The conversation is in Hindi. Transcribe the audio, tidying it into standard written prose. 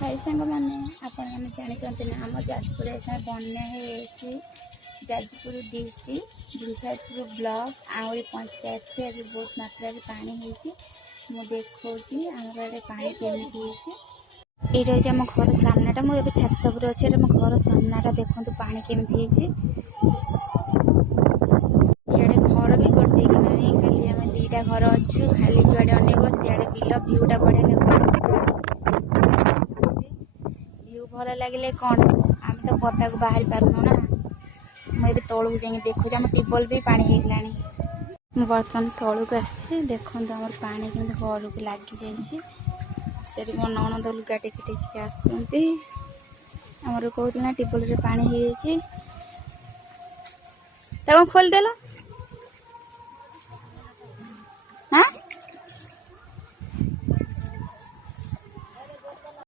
हाय सांग मैंने आपण जानते ना आम जाजपुर बन्या जाजपुर डिस्ट्रिक्ट बिंझारपुर ब्लॉक आहरी पंचायत को अभी बहुत मात्रा पानी मुझे देखा आम पानी केमी ये हूँ आम घर सामनाटा मुझे छात पर अच्छे आम घर सामनाटा देखो पानी केमी इे घर भी गोटे कि ना खाली आम दीटा घर अच्छु खाली जुआड़े अनेक सियाड़े बिल भ्यूटा बढ़िया लगे भ्यू भल लगे कौन आम तो पदा को बाहरी पारूनु ना मुझे तौक जा देखुच आम ट्यूबवेल भी पानी होगा मुझे बर्तमान तौक आसी देखो आम पानी केमी घर को लगी जाइए मो नणद लुगा टेकी टेकी आमर कहना ट्यूबवेल पानी हो खोलदेल हाँ